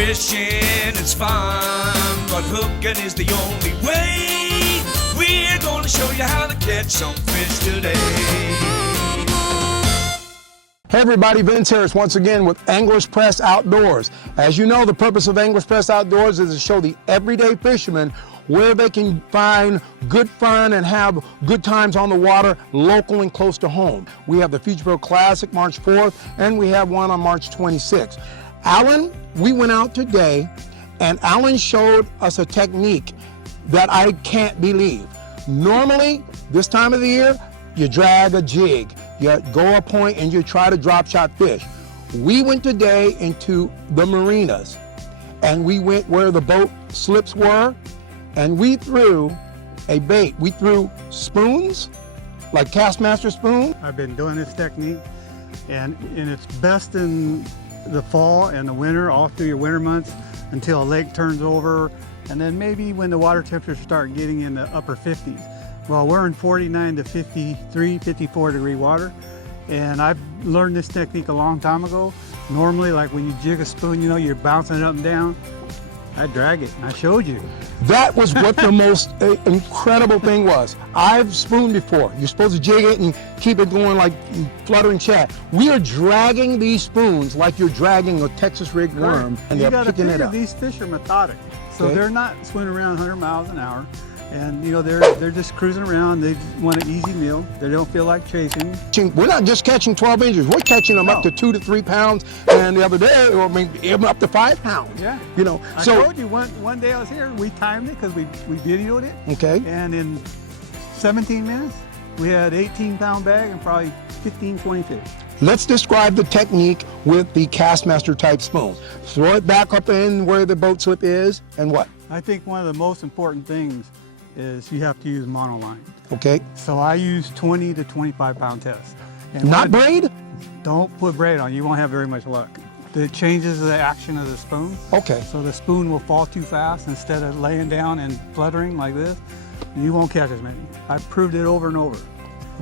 Fishing is fun, but hooking is the only way. We're gonna show you how to catch some fish today. Hey everybody, Vince Harris once again with Anglers Press Outdoors. As you know, the purpose of Anglers Press Outdoors is to show the everyday fisherman where they can find good fun and have good times on the water, local and close to home. We have the Future Pro Classic March 4th, and we have one on March 26th. Alan, we went out today, and Alan showed us a technique that I can't believe. Normally, this time of the year, you drag a jig, you go a point, and you try to drop shot fish. We went today into the marinas, and we went where the boat slips were, and we threw a bait. We threw spoons, like Castmaster spoon. I've been doing this technique, and it's best in the fall and the winter, all through your winter months, until a lake turns over, and then maybe when the water temperatures start getting in the upper 50s. Well, we're in 49 to 53, 54 degree water, and I've learned this technique a long time ago. Normally, like when you jig a spoon, you know, you're bouncing it up and down. I drag it, and I showed you. That was what the most incredible thing was. I've spooned before. You're supposed to jig it and keep it going like fluttering chat. We are dragging these spoons like you're dragging a Texas rig worm, and you they're picking it up. These fish are methodic, so Okay. they're not swimming around 100 miles an hour. And you know, they're just cruising around. They want an easy meal. They don't feel like chasing. We're not just catching 12 inches. We're catching them up to 2 to 3 pounds, and the other day, I mean, even up to 5 pounds. Yeah. You know. I So told you one day I was here. We timed it because we videoed it. okay. And in 17 minutes, we had 18-pound bag and probably 15, 20 fish. Let's describe the technique with the Castmaster type spoon. Throw it back up in where the boat slip is, and what? I think one of the most important things is you have to use monoline. Okay. So I use 20 to 25-pound test. And Not braid? Don't put braid on. You won't have very much luck. It changes the action of the spoon. Okay. So the spoon will fall too fast. Instead of laying down and fluttering like this, you won't catch as many. I've proved it over and over.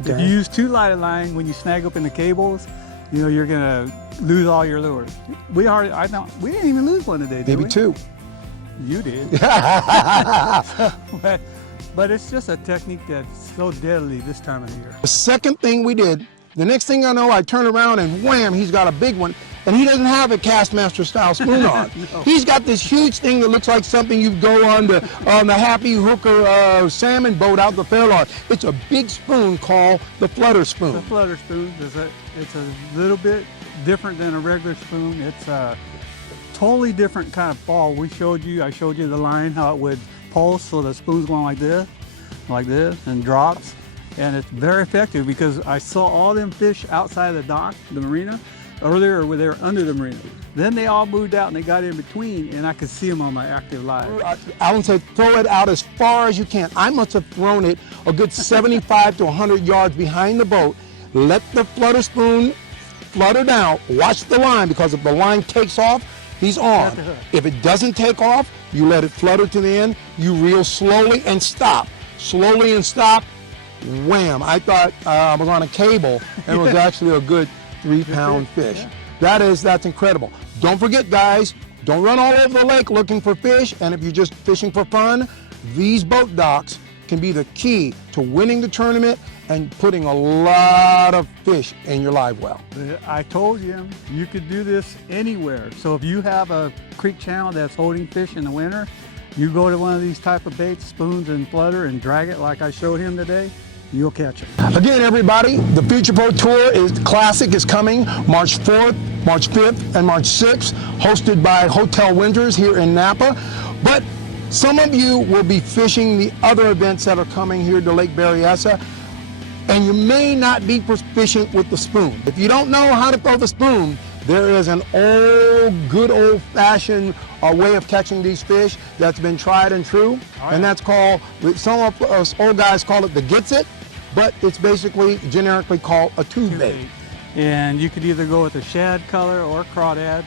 Okay. If you use too light a line, when you snag up in the cables, you know, you're gonna lose all your lures. We didn't even lose one today, did we? Maybe 2. You did. But it's just a technique that's so deadly this time of the year. The second thing we did, the next thing I know, I turn around and wham, he's got a big one, and he doesn't have a Castmaster style spoon on. No. He's got this huge thing that looks like something you go on the Happy Hooker salmon boat out the Fairlawn. It's a big spoon called the flutter spoon. The flutter spoon it's a little bit different than a regular spoon. It's a totally different kind of fall. I showed you the line, how it would pulse, so the spoon's going like this, and drops. And it's very effective because I saw all them fish outside the dock, the marina, earlier where they were under the marina. Then they all moved out and they got in between, and I could see them on my active live. Alan said, throw it out as far as you can. I must have thrown it a good 75 to 100 yards behind the boat. Let the flutter spoon flutter down. Watch the line, because if the line takes off, he's on. If it doesn't take off, you let it flutter to the end, you reel slowly and stop. Slowly and stop, wham. I thought I was on a cable, and it was actually a good 3-pound fish. Yeah. That's incredible. Don't forget, guys, don't run all over the lake looking for fish, and if you're just fishing for fun, these boat docks can be the key to winning the tournament and putting a lot of fish in your live well. I told you, you could do this anywhere. So if you have a creek channel that's holding fish in the winter, you go to one of these type of baits, spoons and flutter, and drag it like I showed him today, you'll catch it. Again, everybody, the Future Pro Tour Classic is coming March 4th, March 5th, and March 6th, hosted by Hotel Winters here in Napa. But some of you will be fishing the other events that are coming here to Lake Berryessa, and you may not be proficient with the spoon. If you don't know how to throw the spoon, there is an good old-fashioned way of catching these fish that's been tried and true, and that's called, some of us old guys call it the gitzit, but it's basically generically called a tube bait. And you could either go with a shad color or crawdad.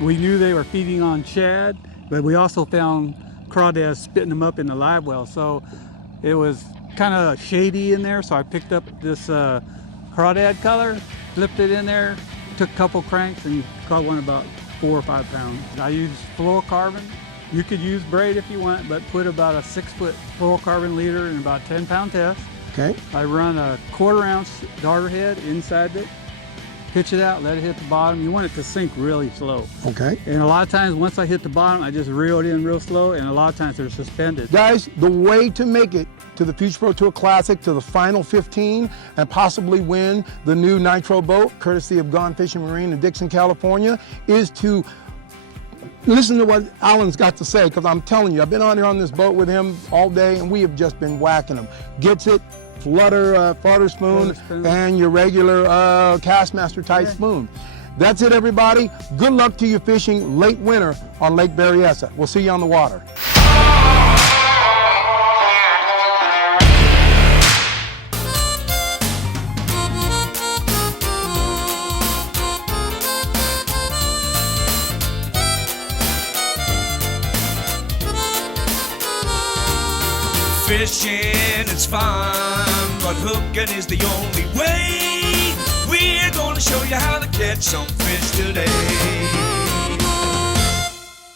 We knew they were feeding on shad, but we also found crawdads spitting them up in the live well, so it was kind of shady in there, so I picked up this crawdad color, flipped it in there, took a couple cranks and caught one about 4 or 5 pounds. I use fluorocarbon. You could use braid if you want, but put about a 6-foot fluorocarbon leader in about 10-pound test. Okay. I run a 1/4 ounce darter head inside it, pitch it out, let it hit the bottom. You want it to sink really slow. Okay. And a lot of times, once I hit the bottom, I just reel it in real slow, and a lot of times they're suspended. Guys, the way to make it to the Future Pro Tour Classic, to the final 15, and possibly win the new Nitro boat, courtesy of Gone Fishing Marine in Dixon, California, is to listen to what Alan's got to say, because I'm telling you, I've been on here on this boat with him all day, and we have just been whacking them. Gitzit, flutter spoon, and your regular Castmaster type spoon. That's it, everybody. Good luck to you fishing late winter on Lake Berryessa. We'll see you on the water. Fishing is fun, but hooking is the only way. We're gonna show you how to catch some fish today.